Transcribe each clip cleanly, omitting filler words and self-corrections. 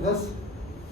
10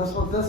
1010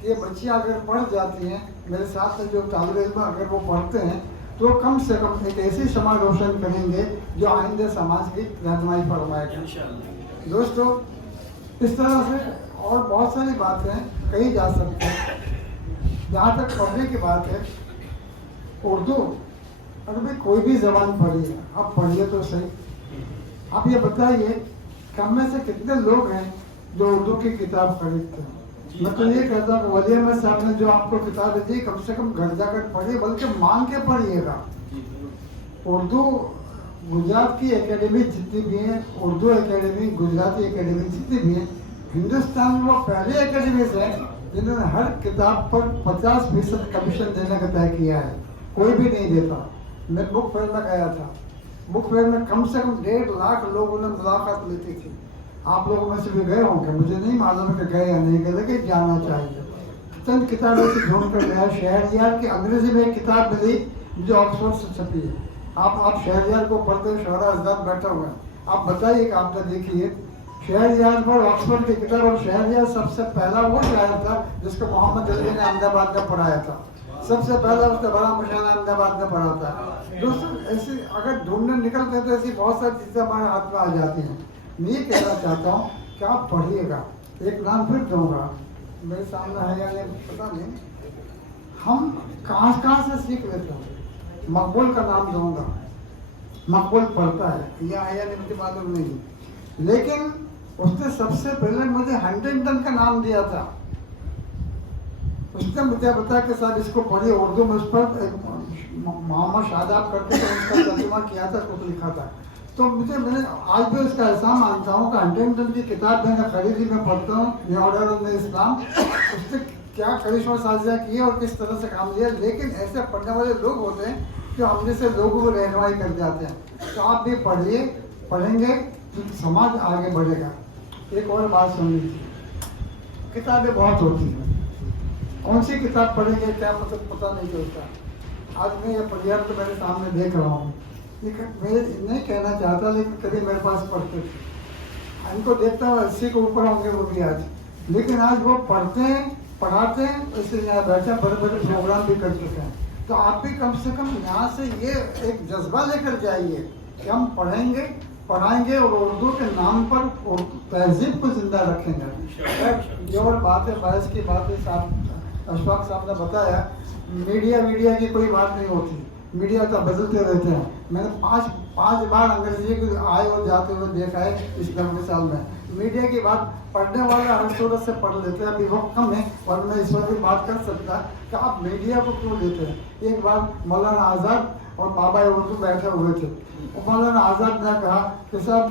کہ یہ بچیاں اگر پڑھ جاتی ہیں، میرے ساتھ جو طالب علم اگر وہ پڑھتے ہیں تو کم سے کم ایک ایسی سما روشن کریں گے جو آئندہ سماج کی رہنمائی فرمائے گا۔ دوستو، اس طرح سے اور بہت ساری باتیں کہی جا سکتی ہیں۔ جہاں تک پڑھنے کی بات ہے، اردو اگر بھی کوئی بھی زبان پڑھی ہے، آپ پڑھیے تو صحیح۔ آپ یہ بتائیے کہ ہم میں سے کتنے لوگ ہیں جو اردو کی کتاب خریدتے ہیں؟ میں تو یہ کہتا ہوں کہ ولی احمد صاحب نے جو آپ کو کتاب دی، کم سے کم گھر جا کر پڑھیے، بلکہ مانگ کے پڑھیے گا۔ اردو گجرات کی اکیڈمی جتنی بھی ہیں، اردو اکیڈمی، گجراتی اکیڈمی جتنی بھی ہیں، ہندوستان میں وہ پہلی اکیڈمیز ہیں جنہوں نے ہر کتاب پر 50% کمیشن دینے کا طے کیا ہے۔ کوئی بھی نہیں دیتا۔ میں بک فیئر میں گیا تھا، بک فیئر میں کم سے کم 1.5 لاکھ لوگوں نے ملاقات لیتی تھی۔ آپ لوگوں میں سے بھی گئے ہوں گے، مجھے نہیں معلوم ہے کہ گئے یا نہیں گئے، لیکن جانا چاہیے۔ چند کتابیں سے ڈھونڈ کر گیا، شہریار کی انگریزی میں ایک کتاب ملی جو آکسفورڈ سے چھپی ہے۔ آپ شہریار کو پڑھتے ہوئے شہرا حضرات بیٹھا ہوا ہے، آپ بتائیے کہ آپ نے دیکھی ہے شہریار پر آکسفورڈ کی کتاب؟ اور شہریار سب سے پہلا وہ شاعر تھا جس کو محمد علی نے احمد آباد میں پڑھایا تھا، سب سے پہلا اس کا بڑا مشاہدہ احمد آباد میں پڑھا تھا۔ دوستوں، ایسی اگر ڈھونڈنے نکلتے ہیں تو ایسی بہت ساری چیزیں ہمارے ہاتھ میں آ جاتی ہیں۔ میں یہ کہنا چاہتا ہوں کہ آپ پڑھیے گا۔ ایک نام پھر دوں گا، میرے سامنے ہے یا نہیں پتہ نہیں، ہم کہاں سے سیکھ لیتے ہیں۔ مقبول کا نام دوں گا، مقبول پڑھتا ہے یا ہے یا نہیں مجھے معلوم نہیں، لیکن اس نے سب سے پہلے مجھے ہنٹنگٹن کا نام دیا تھا۔ اس نے مجھے بتایا کہ صاحب اس کو پڑھیے، اردو میں اس پر ایک محمد شاداب کر کے اس کا ترجمہ کیا تھا، کچھ لکھا تھا۔ تو میں نے آج بھی اس کا احسان مانتا ہوں کہ ہنٹنگٹن کی کتاب میں نے خریدی، میں پڑھتا ہوں، نیو آرڈر آف اسلام۔ اس نے کیا کرشمہ سازیاں کی اور کس طرح سے کام لیا، لیکن ایسے پڑھنے والے لوگ ہوتے ہیں جو ہم جیسے لوگوں کو رہنمائی کر جاتے ہیں۔ تو آپ بھی پڑھیے، پڑھیں گے تو سماج آگے بڑھے گا۔ ایک اور بات سن لیجیے، کتابیں بہت ہوتی ہیں، کون سی کتاب پڑھیں گے کیا مطلب پتہ نہیں چلتا۔ آج میں یہ پڑھیار تو میرے سامنے دیکھ رہا ہوں، لیکن میں نہیں کہنا چاہتا، لیکن کبھی میرے پاس پڑھتے تھے، ان کو دیکھتا ہوں 80 کے اوپر ہوں گے وہ بھی آج، لیکن آج وہ پڑھتے ہیں، پڑھاتے ہیں، اس لیے یہاں بیٹھے بڑے بڑے پروگرام بھی کر چکے ہیں۔ تو آپ بھی کم سے کم یہاں سے یہ ایک جذبہ لے کر جائیے کہ ہم پڑھیں گے، پڑھائیں گے اور اردو کے نام پر تہذیب کو زندہ رکھیں گے۔ یہ اور بات ہے، بحث کی بات ہے، صاحب اشفاق صاحب نے بتایا میڈیا کی کوئی بات نہیں ہوتی، میڈیا تو بدلتے رہتے ہیں۔ میں نے پانچ بار انگریزی کے آئے اور جاتے ہوئے دیکھا ہے اس 90 سال میں۔ میڈیا کی بات پڑھنے والا ہر صورت سے پڑھ لیتے ہیں، ابھی وقت کم ہے اور میں اس وقت بھی بات کر سکتا کہ آپ میڈیا کو کیوں لیتے ہیں۔ ایک بار مولانا آزاد اور بابا اردو بیٹھے ہوئے تھے، مولانا آزاد نے کہا کہ صاحب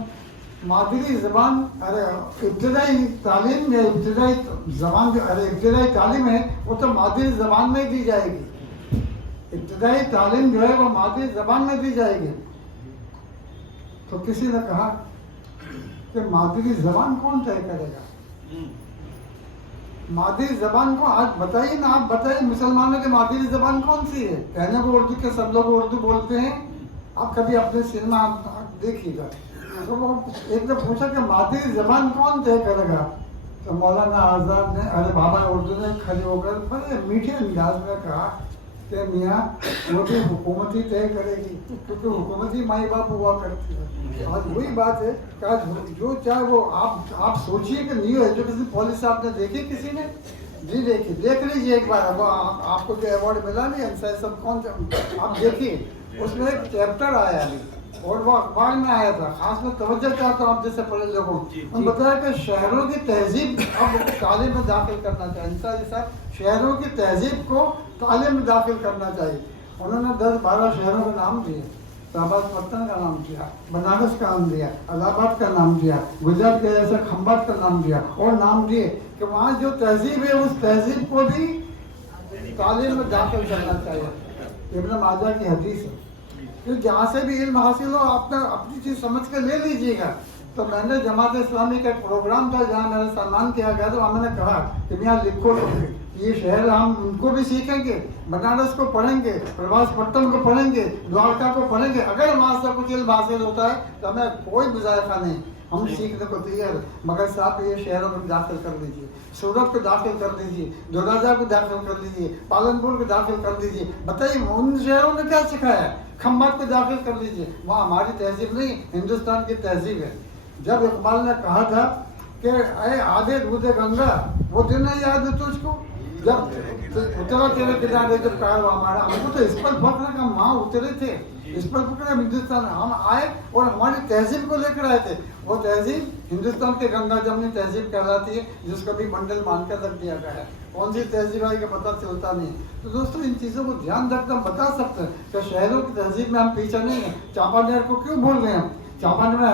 مادری زبان، ارے ابتدائی تعلیم ہے، ابتدائی زبان جو ابتدائی تعلیم ہے وہ تو مادری زبان میں دی جائے گی، ابتدائی تعلیم جو ہے وہ مادری زبان میں دی جائے گی۔ تو کسی نے کہا کہ مادری زبان کون طے کرے گا؟ مادری زبان کو آج بتائیے نا، آپ بتائیے مسلمانوں کی مادری زبان کون سی ہے؟ کہنے کو اردو کے سب لوگ اردو بولتے ہیں، آپ کبھی اپنے سنیما دیکھیے گا، تو ایک نے پوچھا کہ مادری زبان کون طے کرے گا؟ تو مولانا آزاد نے، ارے بابا اردو نے کھڑے ہو کر بڑے میٹھے انداز میں کہا کہ میاں وہ بھی حکومت ہی طے کرے گی، کیونکہ حکومت ہی مائی باپ ہوا کرتی ہے۔ آج وہی بات ہے کہ آج جو چاہے وہ آپ سوچیے کہ نیو ایجوکیشن پالیسی آپ نے دیکھی کسی نے؟ جی دیکھیے، دیکھ لیجیے ایک بار، وہ آپ کو جو ایوارڈ ملا نہیں سب کون سے، آپ دیکھیے اس میں ایک چیپٹر آیا ابھی اور وہ اخبار میں آیا تھا، خاص میں توجہ چاہتا ہوں آپ جیسے پڑھے لوگوں، انہوں نے بتایا کہ شہروں کی تہذیب اب تعلیم میں داخل کرنا چاہیے، انصاری صاحب شہروں کی تہذیب کو تعلیم میں داخل کرنا چاہیے۔ انہوں نے 10-12 شہروں کا نام دیے، شہباز پٹن کا نام دیا، بنارس کا نام دیا، الہ آباد کا نام دیا، گجرات کے جیسے کھمبات کا نام دیا، اور نام دیے کہ وہاں جو تہذیب ہے اس تہذیب کو بھی تعلیم میں داخل کرنا چاہیے۔ ابن ماجہ کی حدیث ہے کہ جہاں سے بھی علم حاصل ہو آپ نے اپنی چیز سمجھ کے لے لیجیے گا۔ تو میں نے جماعت اسلامی کا ایک پروگرام تھا جہاں میرا سلمان کیا گیا، تو ہم نے کہا کہ یہاں لکھو یہ شہر ہم ان کو بھی سیکھیں گے، بنارس کو پڑھیں گے، پرواز پٹن کو پڑھیں گے، دوارکا کو پڑھیں گے، اگر وہاں سے کچھ علم حاصل ہوتا ہے تو ہمیں کوئی مذائقہ نہیں۔ ہم سیکھنے کو تیار ہیں، مگر صاحب یہ شہروں میں داخل کر دیجیے، سورت کو داخل کر دیجیے، دوراجا کو داخل کر دیجیے، پالنپور کو داخل کر دیجیے، بتائیے ان شہروں نے کیا سکھایا ہے؟ کھمبات کو داخل کر دیجیے، وہاں ہماری تہذیب نہیں، ہندوستان کی تہذیب ہے۔ جب اقبال نے کہا تھا کہ اے آدھے دودھ گنگا، وہ دن نہیں یاد ہے تجھ کو جب اترا تیرے کنارے جب کہا وہ ہمارا، ہم کو تو اس پر فخر ہے کہ ہم وہاں اترے تھے، اس پر فخر ہے ہندوستان ہم آئے اور ہماری تہذیب کو لے کر آئے تھے۔ وہ تہذیب ہندوستان کے گنگا جمنی تہذیب کہلاتی ہے، جس کو بھی بنڈل مان کر رکھ دیا گیا ہے۔ کون سی تہذیب آئی کا پتہ چلتا نہیں۔ تو دوستوں ان چیزوں کو دھیان رکھنا ہم بتا سکتے ہیں کہ شہروں کی تہذیب میں ہم پیچھے نہیں ہیں۔ چاپانیر کو کیوں بھول گئے ہم؟ چاپانیر میں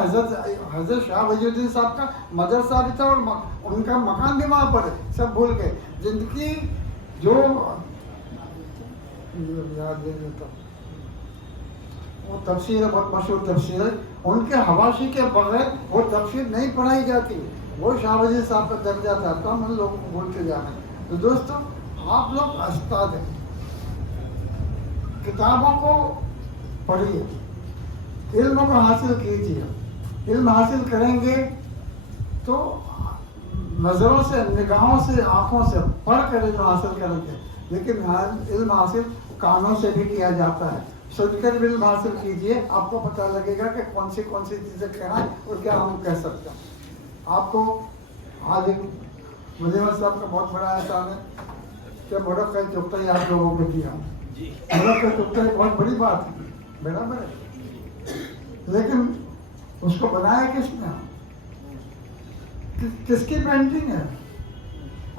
حضرت شاہ ولی الدین صاحب کا مدرسہ بھی تھا اور ان کا مکان بھی وہاں پر ہے، سب بھول گئے۔ جن کی جو یاد نہیں رہتا وہ تفسیر ہے، بہت مشہور تفسیر ہے، ان کے حواشی کے بغیر وہ تفسیر نہیں پڑھائی جاتی، وہ شاہ ولی صاحب کا درجہ تھا، تو ہم ان لوگوں کو بھولتے جا رہے ہیں۔ تو دوستوں آپ لوگ استاد ہیں، کتابوں کو پڑھیے، علم کو حاصل کیجیے، علم حاصل کریں گے تو نظروں سے، نگاہوں سے، آنکھوں سے پڑھ کر علم حاصل کریں گے، لیکن علم حاصل کانوں سے بھی کیا جاتا ہے۔ سن کر بھی علم حاصل کیجیے، آپ کو پتہ لگے گا کہ کون سی چیزیں کہیں اور کیا ہم کہہ سکتے ہیں۔ آپ کو آج ایک ولیمہ صاحب کا بہت بڑا احسان ہے کہ مرغ کا چفتہ آپ لوگوں کو دیا۔ مرغ کا چفتہ ایک بہت بڑی بات ہے، برابر ہے، لیکن اس کو بنایا کس نے؟ کس کی پینٹنگ ہے؟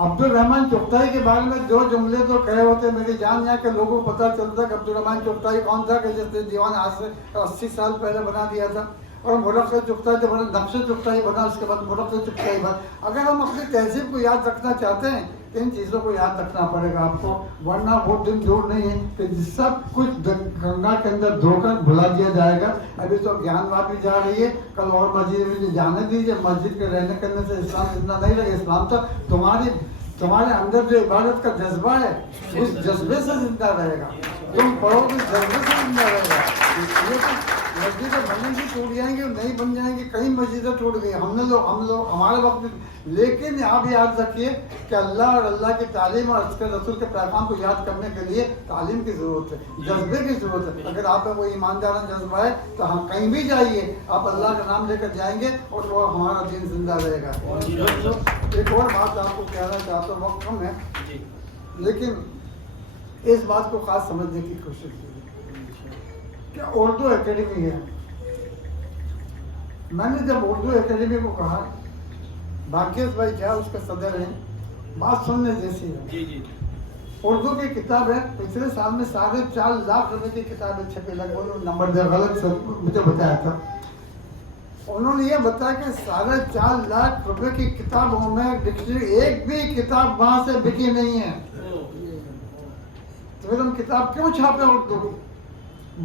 عبد الرحمن چغتائی کے بارے میں جو جملے تو کہے ہوتے میری جان یہاں کے لوگوں کو پتہ چلتا کہ عبد الرحمن چغتائی کون تھا، کہ جس نے دیوان آج سے 80 سال پہلے بنا دیا تھا، اور مرغ چغتائی جو بنا، نقش چغتائی بنا، اس کے بعد مرغ چغتائی بنا۔ اگر ہم اپنی تہذیب کو یاد رکھنا چاہتے ہیں تو ان چیزوں کو یاد رکھنا پڑے گا آپ کو، ورنہ وہ دن دور نہیں ہے کہ سب کچھ گنگا کے اندر دھو کر بھلا دیا جائے گا۔ ابھی تو گیان واپی جا رہی ہے، کل اور مسجد میں جانے دیجیے، مسجد کے رہنے کرنے سے اسلام زندہ نہیں رہے، اسلام تو تمہارے اندر جو عبادت کا جذبہ ہے اس جذبے سے زندہ رہے گا، تم پڑھو گے جذبے سے زندہ رہے گا۔ مسجدیں بنیں گی ٹوٹ جائیں گی، نہیں بن جائیں گی، کئی مسجدیں ٹوٹ گئی، ہم لوگ ہمارے وقت میں، لیکن آپ یاد رکھیے کہ اللہ اور اللہ کی تعلیم اور اس کے رسول کے پیغام کو یاد کرنے کے لیے تعلیم کی ضرورت ہے، جذبے کی ضرورت ہے۔ اگر آپ میں وہ ایماندارانہ جذبہ ہے تو ہم کہیں بھی جائیے، آپ اللہ کا نام لے کر جائیں گے اور وہ ہمارا دین زندہ رہے گا۔ ایک اور بات آپ کو کہنا چاہتا ہوں، وقت کم ہے لیکن اس بات کو خاص سمجھنے کی کوشش کی کہ اردو اکیڈمی ہے۔ میں نے جب اردو اکیڈمی کو کہا، بھاگیش بھائی کیا اس کا صدر ہیں، بات سننے جیسی ہے۔ اردو کی کتاب ہے، پچھلے سال میں 4.5 لاکھ روپے کی کتابیں چھپی، لگ بھگ نمبر دے غلط مجھے بتایا تھا، انہوں نے یہ بتایا کہ 4.5 لاکھ روپے کی کتابوں میں ڈکشنری ایک بھی کتاب وہاں سے بکی نہیں ہے۔ تو پھر ہم کتاب کیوں چھاپے اردو کی؟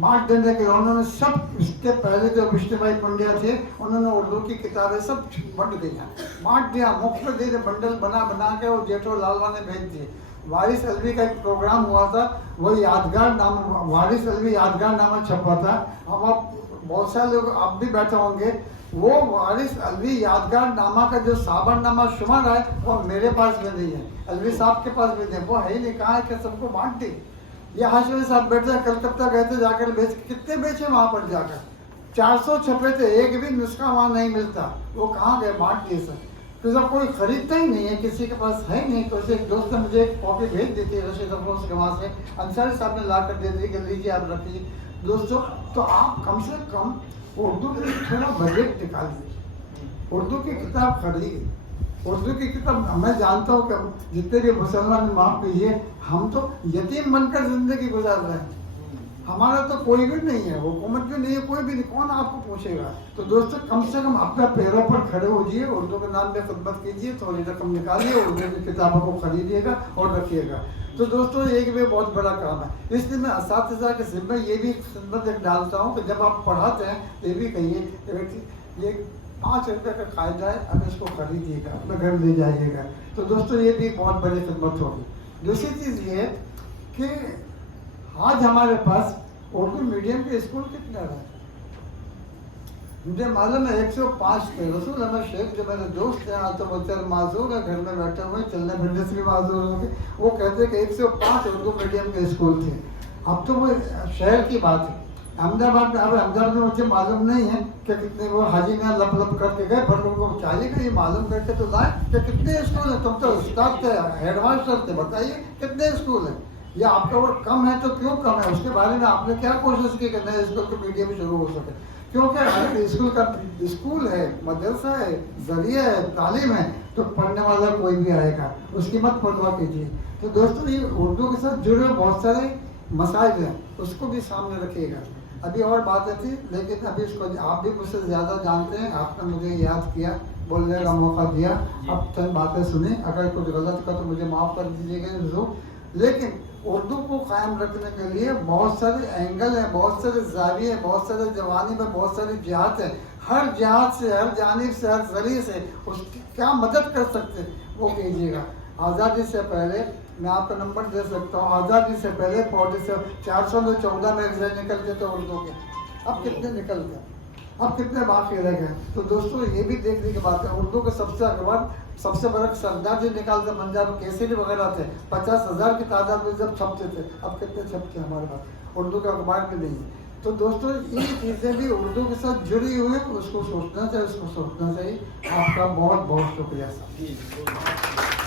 بانٹ دینے کے، انہوں نے سب، اس کے پہلے جو وشنو بھائی پنڈیا تھے انہوں نے اردو کی کتابیں سب بانٹ دیا، بانٹ دیا، مفت دے بنڈل بنا کے، اور جیٹھو لالوا نے بھیج دیے۔ وارث الوی کا ایک پروگرام ہوا تھا، وہ یادگار نامہ، وارث الوی یادگار نامہ چھپا تھا، اب آپ بہت سارے لوگ آپ بھی بیٹھے ہوں گے، وہ وارث الوی یادگار نامہ کا جو صابر نامہ شمار ہے وہ میرے پاس بھی نہیں ہے، الوی صاحب کے پاس بھی نہیں ہے، وہ ہے ہی نہیں، کہا ہے کہ سب کو بانٹ دی۔ یہ ہاشمی صاحب بیٹھے کلکتہ گئے تھے، جا کر بیچ، کتنے بیچے وہاں پر جا کر، 400 چھپے تھے، ایک بھی نسخہ وہاں نہیں ملتا، وہ کہاں گئے؟ بانٹ دیے سب، تو جب کوئی خریدتا ہی نہیں ہے، کسی کے پاس ہے نہیں، تو اسے ایک دوست نے مجھے ایک کاپی بھیج دی تھی رشید افروز کے وہاں سے، انصاری صاحب نے لا کر دے دی کہ لیجیے آپ رکھیے۔ دوستوں تو آپ کم سے کم اردو کی تھوڑا بجٹ نکالیے، اردو کی کتاب خریدیے، اردو کی کتاب۔ میں جانتا ہوں کہ جتنے بھی مسلمان معاف کیجیے، ہم تو یتیم بن کر زندگی گزار رہے ہیں، ہمارا تو کوئی بھی نہیں ہے، حکومت بھی نہیں ہے، کوئی بھی نہیں، کون آپ کو پوچھے گا؟ تو دوستو کم سے کم اپنے پیروں پر کھڑے ہوجیے، اردو کے نام پہ خدمت کیجیے، تھوڑی رقم نکالیے، اردو کی کتابوں کو خریدیے گا اور رکھیے گا۔ تو دوستو یہ بھی بہت بڑا کام ہے، اس لیے میں اساتذہ کے ذمہ یہ بھی خدمت ایک ڈالتا ہوں کہ جب آپ پڑھاتے ہیں تو یہ بھی کہیے کہ یہ 5 روپے کا قاعدہ ہے، اب اس کو خریدیے گا، اپنے گھر لے جائیے گا۔ تو دوستو یہ بھی بہت بڑی خدمت ہوگی۔ دوسری چیز یہ ہے کہ آج ہمارے پاس اردو میڈیم کے اسکول کتنے ہیں؟ مجھے معلوم ہے 105 تھے. رسول احمد شیخ جو میرے دوست ہیں آج تو وہ چل معذور ہے, گھر میں بیٹھے ہوئے, چلنے پھرنے سے بھی معذور ہوں گے. وہ کہتے کہ 105 اردو میڈیم کے اسکول تھے. اب تو وہ شہر کی بات ہے. احمد آباد میں, اب احمد آباد میں مجھے معلوم نہیں ہے کہ کتنے وہ حاجی میں لپ لپ کر کے گئے, پر ان کو چاہیے کہ یہ معلوم کر کے تو لائیں کہ کتنے اسکول ہیں. تم تو استاد تھے, ہیڈ ماسٹر تھے, بتائیے کتنے اسکول ہیں, یا آپ کا وہ کم ہے تو کیوں کم ہے, اس کے بارے میں آپ نے کیا کوشش کی کہ نئے اسکول کے میڈیم شروع ہو سکے. کیونکہ ہر اسکول کا اسکول ہے, مدرسہ ہے, ذریعہ ہے, تعلیم ہے, تو پڑھنے والا کوئی بھی آئے گا, اس کی مت پرواہ کیجیے. تو دوستوں یہ اردو کے ساتھ جڑے ہوئے بہت سارے مسائل ہیں, اس کو بھی سامنے رکھیے گا. ابھی اور باتیں تھی لیکن ابھی اس کو آپ بھی مجھ سے زیادہ جانتے ہیں, آپ نے مجھے یاد کیا, بولنے کا موقع دیا, اب چند باتیں سنیں, اگر کچھ غلط کا تو مجھے معاف کر دیجیے گا ضرور. لیکن اردو کو قائم رکھنے کے لیے بہت سارے اینگل ہیں, بہت سارے زاویے ہیں, بہت سارے جوانب ہیں, بہت ساری جہات ہیں. ہر جہات سے, ہر جانب سے, ہر ذریعے سے اس کی کیا مدد کر سکتے وہ کیجیے گا. آزادی سے پہلے میں آپ کا نمبر دے سکتا ہوں, آزادی سے پہلے 414 میں ایگزام نکلتے تھے اردو کے, اب کتنے نکل گئے, اب کتنے باقی رہ گئے. تو دوستوں یہ بھی دیکھنے کی بات ہے, اردو کے سب سے اخبار سب سے بڑا سردار جی نکالتے پنجاب کیسری وغیرہ تھے, 50,000 کی تعداد میں جب چھپتے تھے, اب کتنے چھپتے ہیں ہمارے پاس, اردو کا اخبار بھی نہیں ہے. تو دوستوں یہ چیزیں بھی اردو کے ساتھ جڑی ہوئی ہیں, اس کو سوچنا چاہیے, اس کو سوچنا چاہیے. آپ کا بہت بہت شکریہ صاحب.